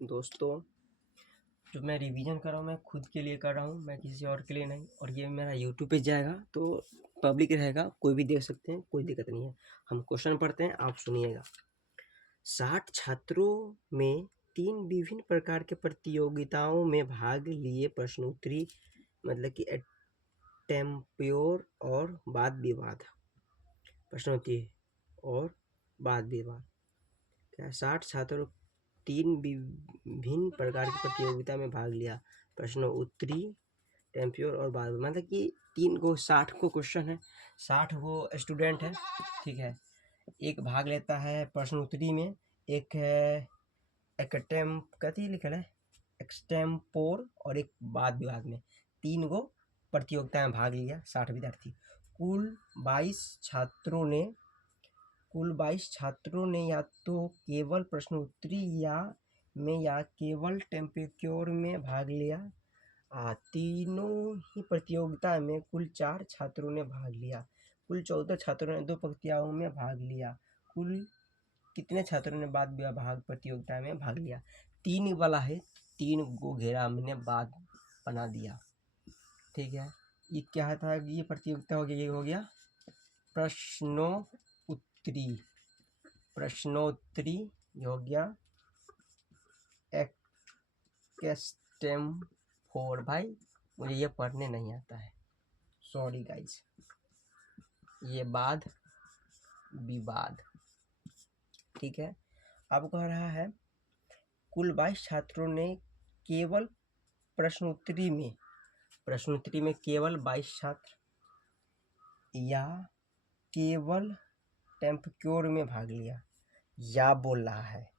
दोस्तों, जो मैं रिवीजन कर रहा हूँ मैं खुद के लिए कर रहा हूँ, मैं किसी और के लिए नहीं। और ये मेरा यूट्यूब पे जाएगा तो पब्लिक रहेगा, कोई भी देख सकते हैं, कोई दिक्कत नहीं है। हम क्वेश्चन पढ़ते हैं, आप सुनिएगा। 60 छात्रों में 3 विभिन्न प्रकार के प्रतियोगिताओं में भाग लिए। प्रश्नोत्तरी मतलब कि टेम्प्योर और वाद विवाद। प्रश्नोत्तरी और वाद विवाद। क्या 60 छात्रों 3 विभिन्न प्रकार की प्रतियोगिता में भाग लिया। प्रश्नोत्तरी टेम्प्योर और बाद मतलब कि 60 को क्वेश्चन है, 60 वो स्टूडेंट है, ठीक है। एक भाग लेता है प्रश्नोत्तरी में, एक है कथी लिखल है एक्सटेम्पोर और एक वाद विवाद में। 3 गो प्रतियोगिता में भाग लिया 60 विद्यार्थी। कुल 22 छात्रों ने या तो केवल प्रश्नोत्तरी या केवल टेम्प्योर में भाग लिया। तीनों ही प्रतियोगिता में कुल 4 छात्रों ने भाग लिया। कुल 14 छात्रों ने 2 प्रतियोगिताओं में भाग लिया। कुल कितने छात्रों ने बाद विभाग प्रतियोगिता में भाग लिया। 3 वाला है, 3 को घेरा हमने बाद बना दिया, ठीक है। ये क्या था, ये प्रतियोगिता हो गया, ये हो गया प्रश्नोत्तरी ये हो गया एक्सटेम्पोर। भाई मुझे ये पढ़ने नहीं आता है, सॉरी गाइस। ये वाद विवाद, ठीक है। अब कह रहा है कुल 22 छात्रों ने केवल प्रश्नोत्तरी में केवल 22 छात्र या केवल टेम्प्योर में भाग लिया। या बोल रहा है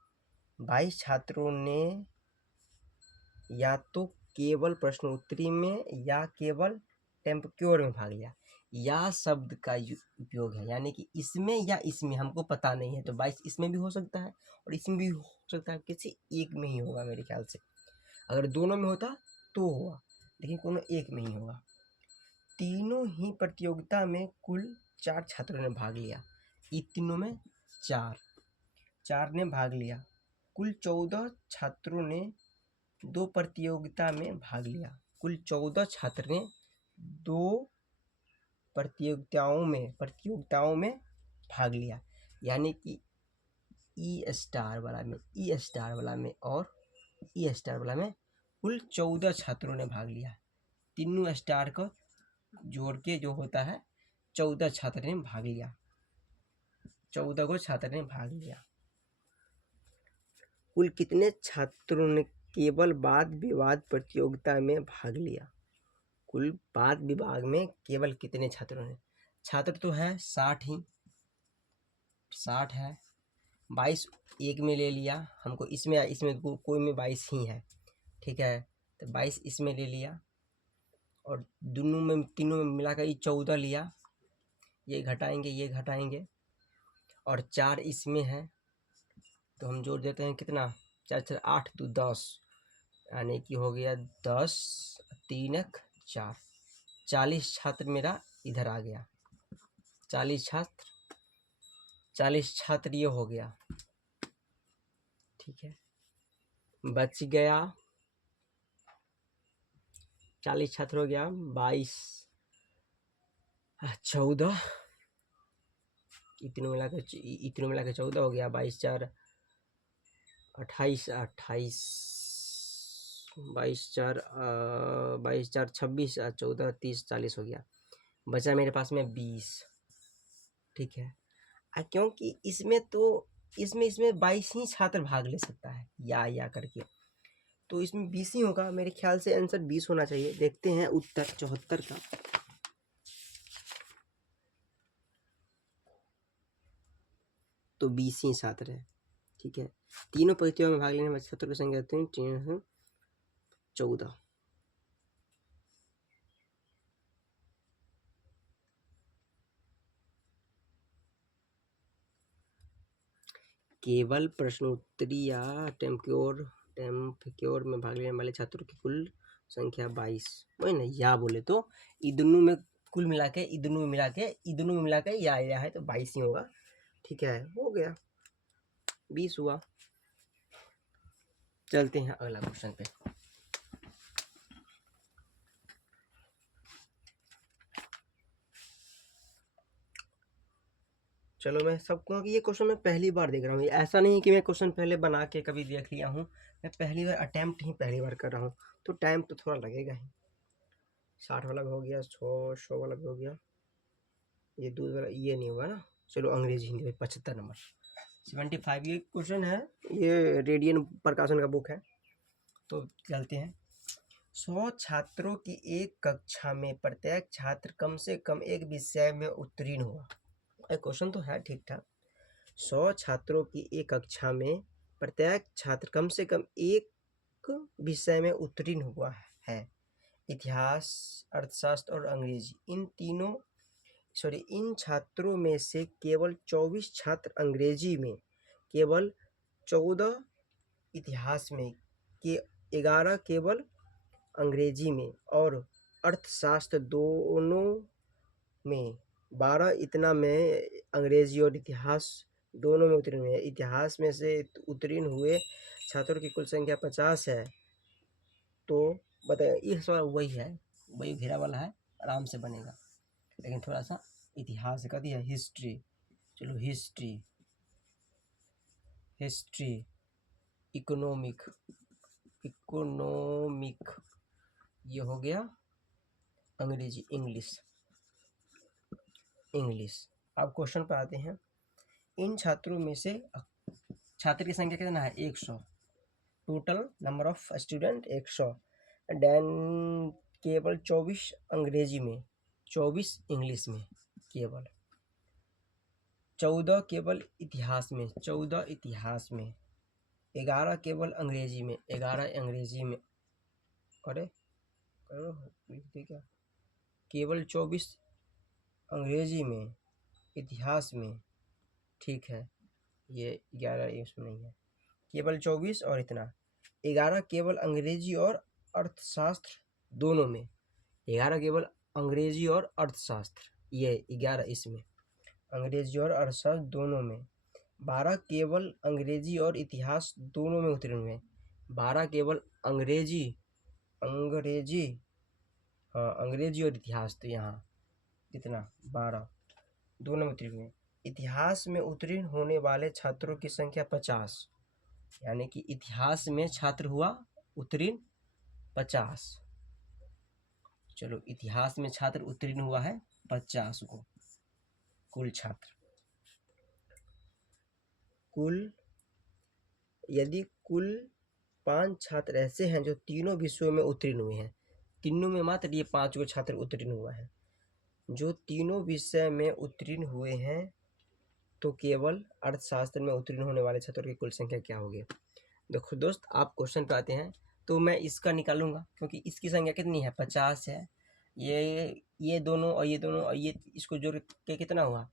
22 छात्रों ने या तो केवल प्रश्नोत्तरी में या केवल टेम्प्योर में भाग लिया। या शब्द का उपयोग है, यानी कि इसमें या इसमें, हमको पता नहीं है। तो 22 इसमें भी हो सकता है और इसमें भी हो सकता है, किसी एक में ही होगा मेरे ख्याल से। अगर दोनों में होता तो हुआ, लेकिन कोनो एक में ही होगा। तीनों ही प्रतियोगिता में कुल 4 छात्रों ने भाग लिया। इन तीनों में 4 ने भाग लिया। कुल 14 छात्रों ने 2 प्रतियोगिता में भाग लिया। कुल 14 छात्र ने 2 प्रतियोगिताओं में भाग लिया, यानी कि ई स्टार वाला में और ई स्टार वाला में कुल 14 छात्रों ने भाग लिया। तीनों स्टार को जोड़ के जो होता है 14 छात्र ने भाग लिया, 14 को छात्र ने भाग लिया। कुल कितने छात्रों ने केवल वाद विवाद प्रतियोगिता में भाग लिया। कुल वाद विभाग में केवल कितने छात्रों ने, छात्र तो है 60 है। 22 एक में ले लिया, हमको इसमें कोई में 22 ही है, ठीक है। तो 22 इसमें ले लिया और तीनों में मिलाकर ये 14 लिया। ये घटाएंगे और 4 इसमें है, तो हम जोड़ देते हैं कितना, 4 4 8 2 10, यानी कि हो गया 10 3 4। 40 छात्र मेरा इधर आ गया, 40 छात्र ये हो गया, ठीक है। बच गया 40 छात्र हो गया 22 14, इतने मिला के 14 हो गया। 22 4 28 22 4 26 14 30 40 हो गया। बचा मेरे पास में 20, ठीक है। क्योंकि इसमें 22 ही छात्र भाग ले सकता है या करके, तो इसमें 20 ही होगा। मेरे ख्याल से आंसर 20 होना चाहिए। देखते हैं उत्तर 74 का। तो 20 ही छात्र है, ठीक है। तीनों प्रतियोगिता में भाग लेने वाले छात्रों की संख्या 14। केवल प्रश्नोत्तरी या टेम्प्योर में भाग लेने वाले छात्रों की कुल संख्या 22। वही ना, या बोले तो दोनों में कुल मिला के दोनों में मिला के या है, तो 22 ही होगा, ठीक है। हो गया 20 हुआ। चलते हैं अगला क्वेश्चन पे। चलो मैं सबको, ये क्वेश्चन मैं पहली बार देख रहा हूँ, ऐसा नहीं कि मैं क्वेश्चन पहले बना के कभी देख लिया हूँ, मैं पहली बार अटेम्प्ट ही पहली बार कर रहा हूँ, तो टाइम तो थोड़ा लगेगा ही। 60 वाला भी हो गया, 100 वाला भी हो गया, ये दूध वाला ये नहीं होगा ना। चलो अंग्रेजी हिंदी में 75 नंबर 75 ये क्वेश्चन है, ये रेडियन प्रकाशन का बुक है। तो चलते हैं। 100 छात्रों की एक कक्षा में प्रत्येक छात्र कम से कम एक विषय में उत्तीर्ण हुआ। क्वेश्चन तो है ठीक ठाक। 100 छात्रों की एक कक्षा में प्रत्येक छात्र कम से कम एक विषय में उत्तीर्ण हुआ है। इतिहास, अर्थशास्त्र और अंग्रेजी, इन छात्रों में से केवल 24 छात्र अंग्रेजी में, केवल 14 इतिहास में, 11 केवल अंग्रेजी में और अर्थशास्त्र दोनों में, 12 इतना में अंग्रेजी और इतिहास दोनों में उत्तीर्ण हुए हैं। इतिहास में से उत्तीर्ण हुए छात्रों की कुल संख्या 50 है। तो बताइए, ये सवाल वही है, वही घेरा वाला है, आराम से बनेगा, लेकिन थोड़ा सा इतिहास का दिया, हिस्ट्री। चलो हिस्ट्री, इकोनॉमिक, ये हो गया अंग्रेजी, इंग्लिश। अब क्वेश्चन पर आते हैं। इन छात्रों में से छात्र की संख्या कितना है? 100। Total number of student 100। Then केवल 24 अंग्रेजी में, 24 इंग्लिश में, केवल 14 केवल इतिहास में, 14 इतिहास में, 11 केवल अंग्रेजी में, 11 अंग्रेजी में, अरे क्या, केवल 24 अंग्रेजी में, इतिहास में, ठीक है, ये 11 इसमें नहीं है, केवल 24 और इतना, 11 केवल अंग्रेजी और अर्थशास्त्र दोनों में, 11 केवल अंग्रेजी और अर्थशास्त्र, ये 11 इसमें, अंग्रेजी और अर्थशास्त्र दोनों में, 12 केवल अंग्रेजी और इतिहास दोनों में उत्तीर्ण हुए, 12 केवल अंग्रेजी, हाँ अंग्रेजी और इतिहास, तो यहाँ कितना 12 दोनों में उत्तीर्ण हुए। इतिहास में उत्तीर्ण होने वाले छात्रों की संख्या 50, यानी कि इतिहास में छात्र हुआ उत्तीर्ण 50। चलो इतिहास में छात्र उत्तीर्ण हुआ है 50 को, कुल छात्र, यदि कुल 5 छात्र ऐसे हैं जो तीनों विषयों में उत्तीर्ण हुए हैं, तीनों में मात्र ये 5 को छात्र उत्तीर्ण हुआ है, जो तीनों विषय में उत्तीर्ण हुए हैं, तो केवल अर्थशास्त्र में उत्तीर्ण होने वाले छात्रों की कुल संख्या क्या होगी? देखो दोस्त, आप क्वेश्चन पे आते हैं तो मैं इसका निकालूंगा, क्योंकि इसकी संख्या कितनी है? 50 है। ये दोनों और ये दोनों और ये, इसको जोड़ के कितना हुआ?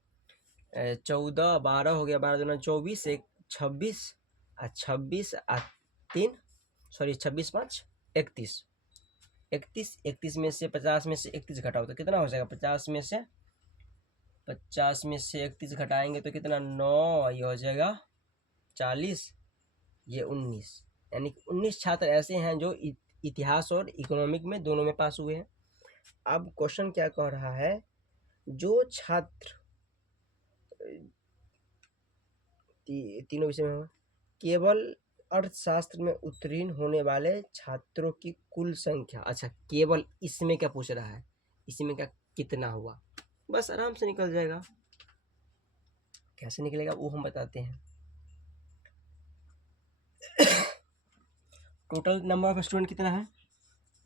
14, 12 हो गया, 12 दूना 24, 1 26, 26 26 5 31, 31 में से 50 में से 31 घटाओ तो कितना हो जाएगा? 50 में से 31 घटाएंगे तो कितना? 9, ये हो जाएगा 40, ये 19, यानी 19 छात्र ऐसे हैं जो इतिहास और इकोनॉमिक में दोनों में पास हुए हैं। अब क्वेश्चन क्या कह रहा है? जो छात्र तीनों विषय में, केवल अर्थशास्त्र में उत्तीर्ण होने वाले छात्रों की कुल संख्या। अच्छा, केवल इसमें क्या पूछ रहा है? इसमें क्या कितना हुआ? बस आराम से निकल जाएगा। कैसे निकलेगा वो हम बताते हैं। टोटल नंबर ऑफ स्टूडेंट कितना है?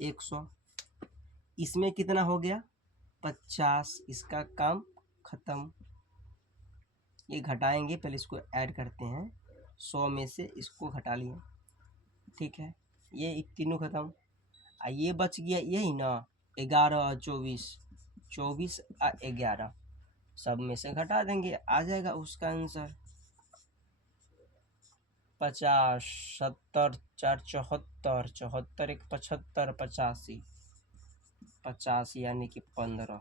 100। इसमें कितना हो गया? 50। इसका काम खत्म। ये घटाएंगे, पहले इसको ऐड करते हैं। 100 में से इसको घटा लिए, ठीक है, ये तीनों खत्म। ये बच गया यही ना, 11 और 24, 24 और 11 सब में से घटा देंगे, आ जाएगा उसका आंसर 50, 70, 4 74, 74 1 75, 85, 50 यानी कि 15,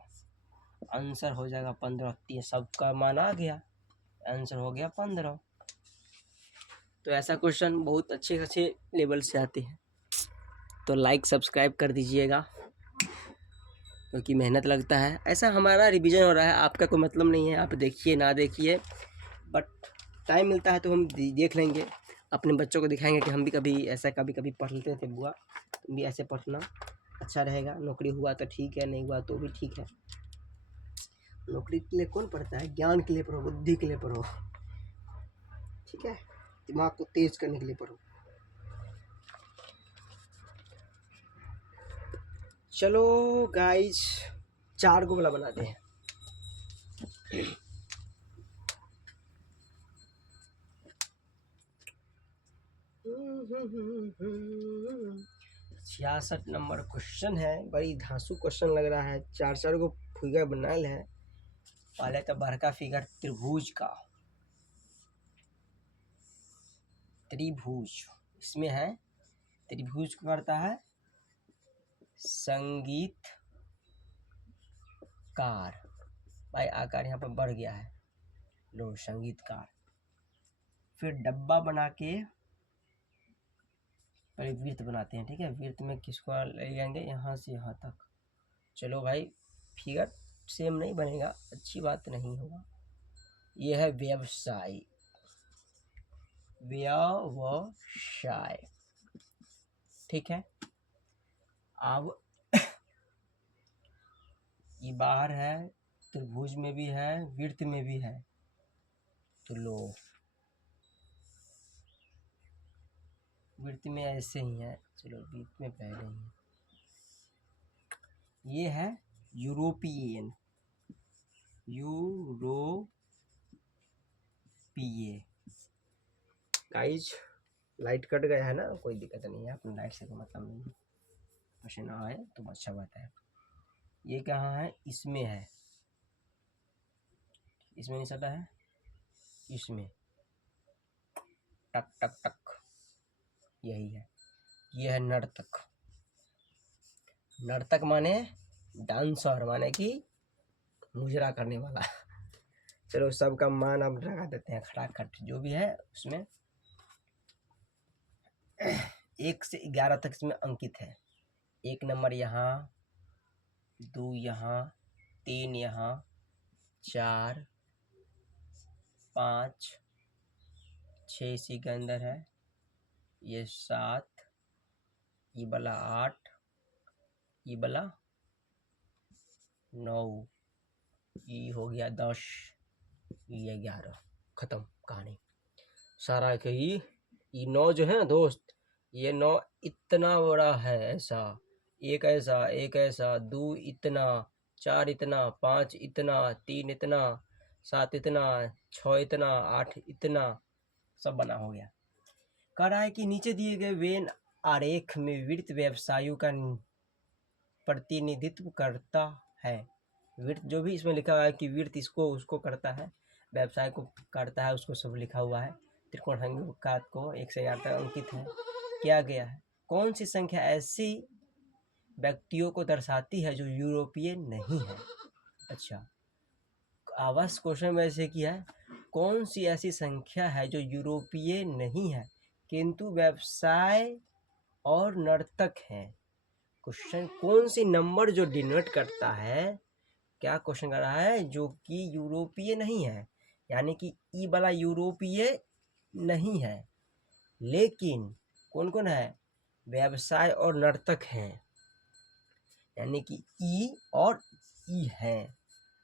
आंसर हो जाएगा 15। सबका मान आ गया, आंसर हो गया 15। तो ऐसा क्वेश्चन बहुत अच्छे अच्छे लेवल से आते हैं, तो लाइक सब्सक्राइब कर दीजिएगा, क्योंकि मेहनत लगता है। ऐसा हमारा रिवीजन हो रहा है, आपका कोई मतलब नहीं है, आप देखिए ना देखिए, बट टाइम मिलता है तो हम देख लेंगे, अपने बच्चों को दिखाएंगे कि हम भी कभी ऐसा कभी कभी पढ़ लेते थे बुआ, तुम भी ऐसे पढ़ना, अच्छा रहेगा। नौकरी हुआ तो ठीक है, नहीं हुआ तो भी ठीक है। नौकरी के लिए कौन पढ़ता है? ज्ञान के लिए पढ़ो, बुद्धि के लिए पढ़ो, ठीक है, दिमाग को तेज करने के लिए पढ़ो। चलो गाइज 4 गोला बनाते हैं। छियासठ नंबर क्वेश्चन है, बड़ी धांसू क्वेश्चन लग रहा है। 4 को फिगर बनाल है। पहले तो बड़का फिगर त्रिभुज का, त्रिभुज इसमें है, त्रिभुज को करता है संगीतकार। भाई आकार यहाँ पर बढ़ गया है, लो संगीतकार। फिर डब्बा बना के पहले वृत्त बनाते हैं, ठीक है। वृत्त में किसको ले जाएंगे? यहाँ से यहाँ तक। चलो भाई फिगर सेम नहीं बनेगा, अच्छी बात नहीं होगा। ये है व्यवसाय, व्यवसाय, ठीक है। अब ये बाहर है, त्रिभुज में भी है, वृत्त में भी है, तो लो वृत्त में ऐसे ही है, चलो वृत्त में पहले ही। ये है यूरोपियन, यूरोपीय। गाइज लाइट कट गया है ना, कोई दिक्कत नहीं है, अपनी लाइट से कोई मतलब नहीं है, पसीना आए तो अच्छा बात है। ये कहाँ है? इसमें है, इसमें नहीं सटा है, इसमें टक टक टक, यही है। ये है नर्तक, नर्तक माने डांसर, माने कि मुजरा करने वाला। चलो सबका मान अब लगा देते हैं खटाखट, जो भी है उसमें 1 से 11 तक इसमें अंकित है। 1 नंबर यहाँ, 2 यहाँ, 3 यहाँ, 4 5 6 इसी के अंदर है, ये 7, ये वाला 8, ये वाला 9, ये हो गया 10, ये 11, खत्म कहानी सारा के ही। ये 9 जो है ना दोस्त, ये 9 इतना बड़ा है, ऐसा एक ऐसा, एक ऐसा, 2 इतना, 4 इतना, 5 इतना, 3 इतना, 7 इतना, 6 इतना, 8 इतना, सब बना हो गया। कह रहा है कि नीचे दिए गए वेन आरेख में वृत्त व्यवसायों का प्रतिनिधित्व करता है। वृत्त जो भी इसमें लिखा हुआ है कि वृत्त इसको उसको करता है, व्यवसाय को करता है, उसको सब लिखा हुआ है। त्रिकोणात्मक को 1 से 8 तक अंकित है, किया गया है। कौन सी संख्या ऐसी व्यक्तियों को दर्शाती है जो यूरोपीय नहीं है? अच्छा, आवास क्वेश्चन में ऐसे किया है, कौन सी ऐसी संख्या है जो यूरोपीय नहीं है किंतु व्यवसाय और नर्तक है? क्वेश्चन कौन सी नंबर जो डिनोट करता है, क्या क्वेश्चन कर रहा है, जो कि यूरोपीय नहीं है, यानी कि ई वाला यूरोपीय नहीं है, लेकिन कौन कौन है? व्यवसाय और नर्तक हैं, यानी कि ई और ई है।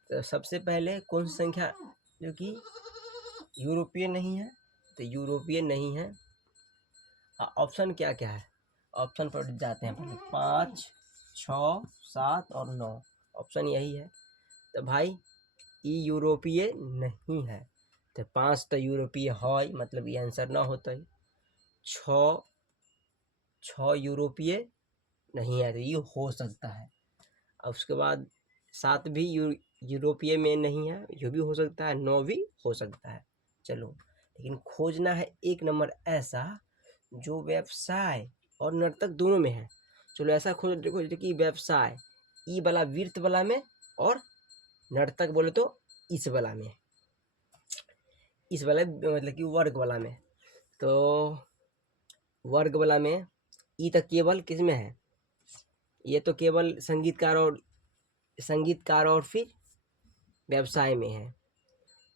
तो सबसे पहले कौन सी संख्या जो कि यूरोपीय नहीं है? तो यूरोपीय नहीं है। ऑप्शन क्या क्या है? ऑप्शन पर जाते हैं पहले, 5 6 7 और 9, ऑप्शन यही है। तो भाई ई यूरोपीय नहीं है, तो 5 तो यूरोपीय है, मतलब ये आंसर ना होता है। 6 यूरोपीय नहीं है, तो ये हो सकता है। और उसके बाद 7 भी यूरोपीय में नहीं है, ये भी हो सकता है, 9 भी हो सकता है। चलो, लेकिन खोजना है 1 नंबर ऐसा जो व्यवसाय और नर्तक दोनों में है। चलो ऐसा खोज देखो, जैसे कि व्यवसाय ई वाला वृत्त वाला में, और नर्तक बोले तो इस वाला में, इस वाला मतलब कि वर्ग वाला में। तो वर्ग वाला में ई तक केवल किस में है, ये तो केवल संगीतकार और फिर व्यवसाय में है।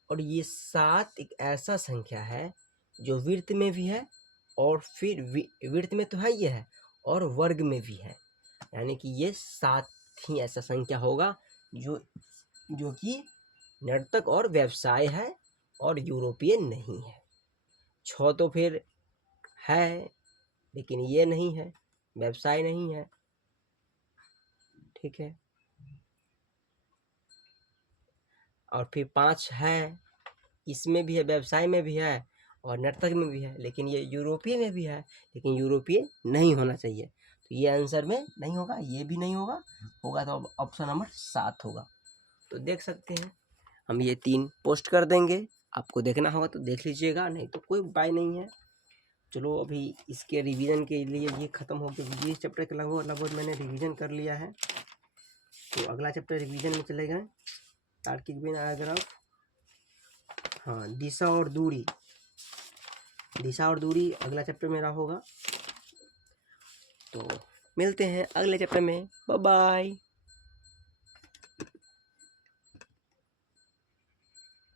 और ये 7 एक ऐसा संख्या है जो वृत्त में भी है और फिर वृत्त में तो है ये है और वर्ग में भी है, यानी कि ये 7 ही ऐसा संख्या होगा जो कि नर्तक और व्यवसाय है और यूरोपीय नहीं है। 6 तो फिर है लेकिन ये नहीं है, व्यवसाय नहीं है, ठीक है। और फिर 5 है, इसमें भी है, व्यवसाय में भी है और नर्तक में भी है, लेकिन ये यूरोपीय में भी है, लेकिन यूरोपीय नहीं होना चाहिए। तो ये आंसर में नहीं होगा, ये भी नहीं होगा, होगा तो अब ऑप्शन नंबर 7 होगा। तो देख सकते हैं हम ये 3 पोस्ट कर देंगे, आपको देखना होगा तो देख लीजिएगा, नहीं तो कोई उपाय नहीं है। चलो अभी इसके रिवीजन के लिए ये ख़त्म हो गया, ये चैप्टर के लगभग मैंने रिवीजन कर लिया है। तो अगला चैप्टर रिवीजन में चले गए, तार्किक पैराग्राफ, हाँ दिशा और दूरी अगला चैप्टर मेरा होगा। तो मिलते हैं अगले चैप्टर में, बाय बाय।